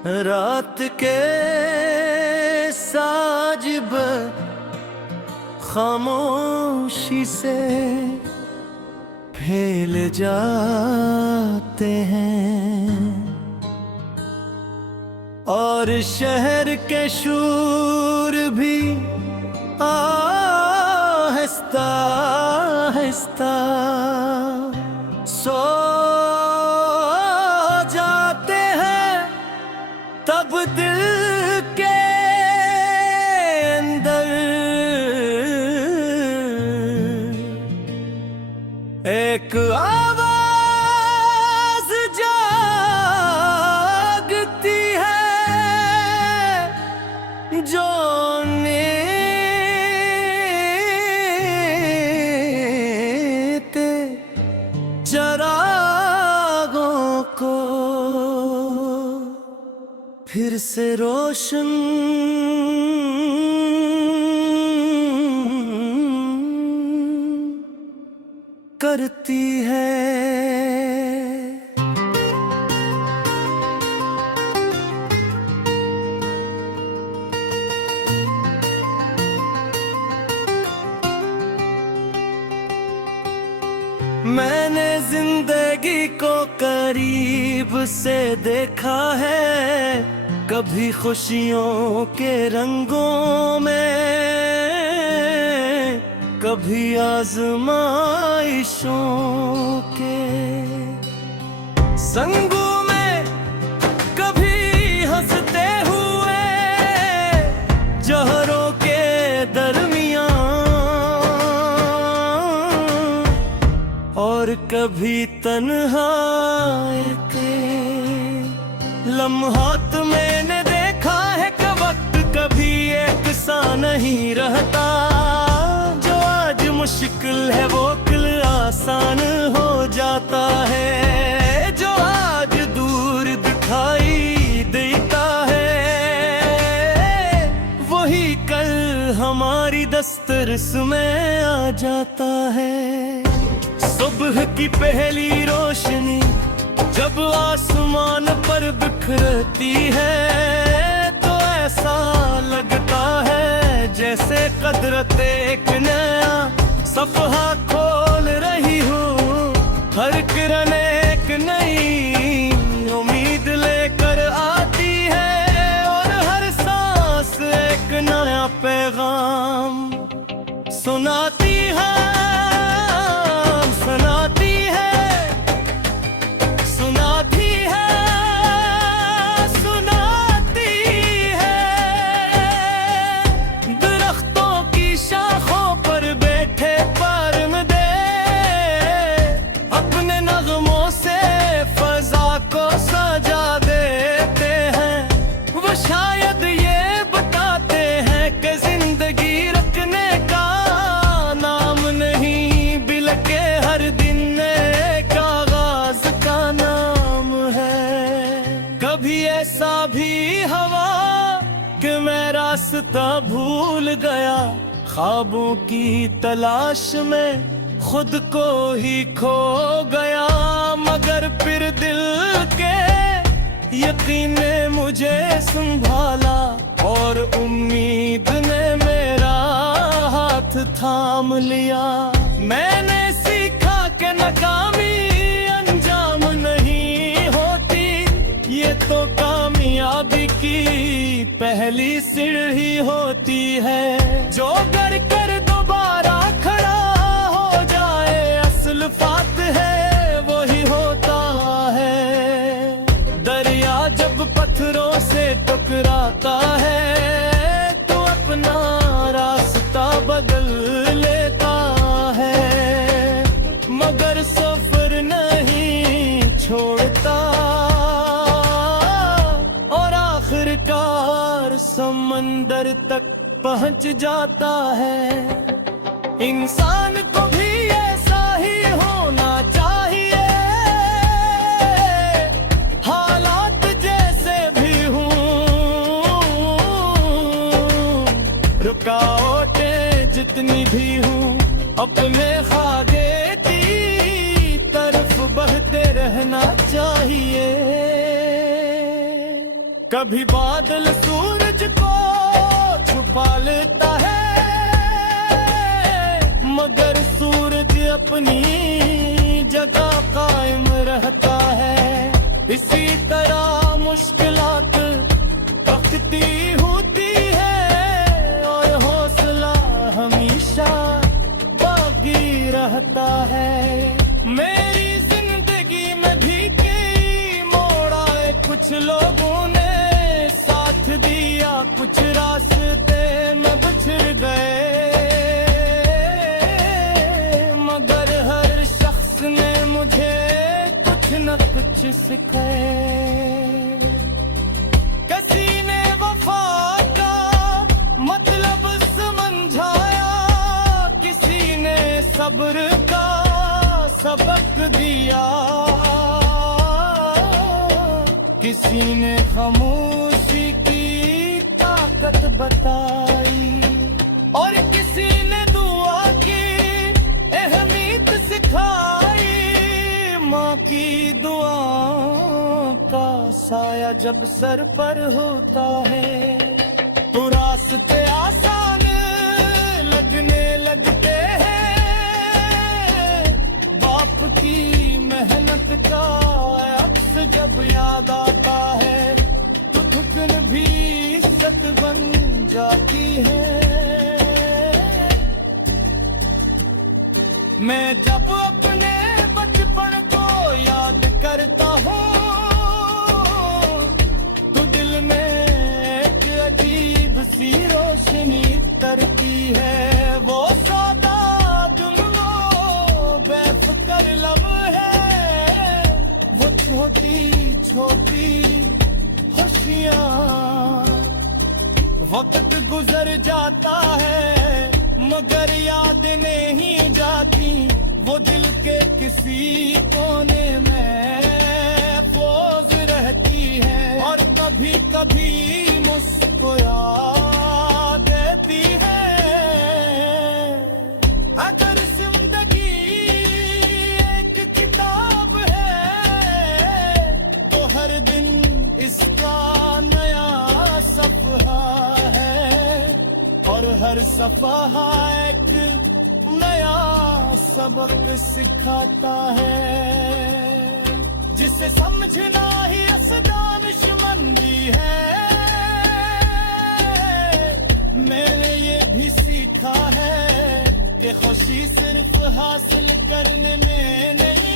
रात के साजिब खामोशी से फैल जाते हैं और शहर के शूर भी आहिस्ता आहिस्ता सो जाते हैं। तब दिल के अंदर एक आवाज जागती है जो नेते चरागों को फिर से रोशन करती है। मैंने जिंदगी को करीब से देखा है, कभी खुशियों के रंगों में, कभी आजमाइशों के संगों में, कभी हंसते हुए जहरों के दरमियां, और कभी तन्हाई के लम्हात मैंने देखा है कि वक्त कभी एक सा नहीं रहता। जो आज मुश्किल है वो कल आसान हो जाता है, जो आज दूर दिखाई देता है वही कल हमारी दस्तरस में आ जाता है। सुबह की पहली रोशनी जब आसमान पर बिखरती है तो ऐसा लगता है जैसे कुदरत एक नया सफ़हा खोल रही हो। हर किरण एक नई उम्मीद लेकर आती है और हर सांस एक नया पैगाम सुनाती है। शायद ये बताते हैं कि जिंदगी रखने का नाम नहीं, बल्कि हर दिन एक आगाज का नाम है। कभी ऐसा भी हवा कि मैं रास्ता भूल गया, ख्वाबों की तलाश में खुद को ही खो गया, मगर फिर दिल के यकीन ने मुझे संभाला और उम्मीद ने मेरा हाथ थाम लिया। मैंने सीखा कि नाकामी अंजाम नहीं होती, ये तो कामयाबी की पहली सीढ़ी होती है। जो गर कर दोबारा खड़ा हो जाए असल फात है वही होता है। दरिया जब पत्थरों से टकराता है तो अपना रास्ता बदल लेता है, मगर सफर नहीं छोड़ता और आखिरकार समंदर तक पहुंच जाता है। इंसान को भी ऐसा ही होना चाहिए, रुकावटें जितनी भी हूँ अपने खागे की तरफ बढ़ते रहना चाहिए। कभी बादल सूरज को छुपा लेता है, मगर सूरज अपनी जगह कायम रहता है। इसी तरह मुश्किलात वक्ती होती है और हौसला हमेशा बाकी रहता है। मेरी जिंदगी में भी कई मोड़ आए, कुछ लोगों ने साथ दिया, कुछ रास्ते में बिछड़ गए, मगर हर शख्स ने मुझे कुछ न कुछ सिखाए। किसी ने वफा का मतलब समझाया, किसी ने सब्र का सबक दिया, किसी ने खामोशी की ताकत बताई, और किसी ने दुआ की अहमियत सिखाई। माँ की दुआओं का साया जब सर पर होता है तो रास्ते आसान लगने लगते हैं। बाप की मेहनत का अक्स जब याद आता है तो ठुकन भी इज्जत बन जाती है। मैं जब अपने बचपन को याद करता हूँ तो दिल में एक अजीब सी रोशनी तरती है। वो सादा जुमलों बेफिक्र लब है, वो छोटी छोटी खुशियाँ। वक्त गुजर जाता है मगर याद नहीं जाती, वो दिल के किसी कोने में पोज रहती है और कभी कभी मुस्कुरा देती है। अगर जिंदगी एक किताब है तो हर दिन इसका नया सफ़हा है, और हर सफ़हा एक नया सबक सिखाता है। जिसे समझना ही असदानिशमंदी है, मैंने ये भी सीखा है कि खुशी सिर्फ हासिल करने में नहीं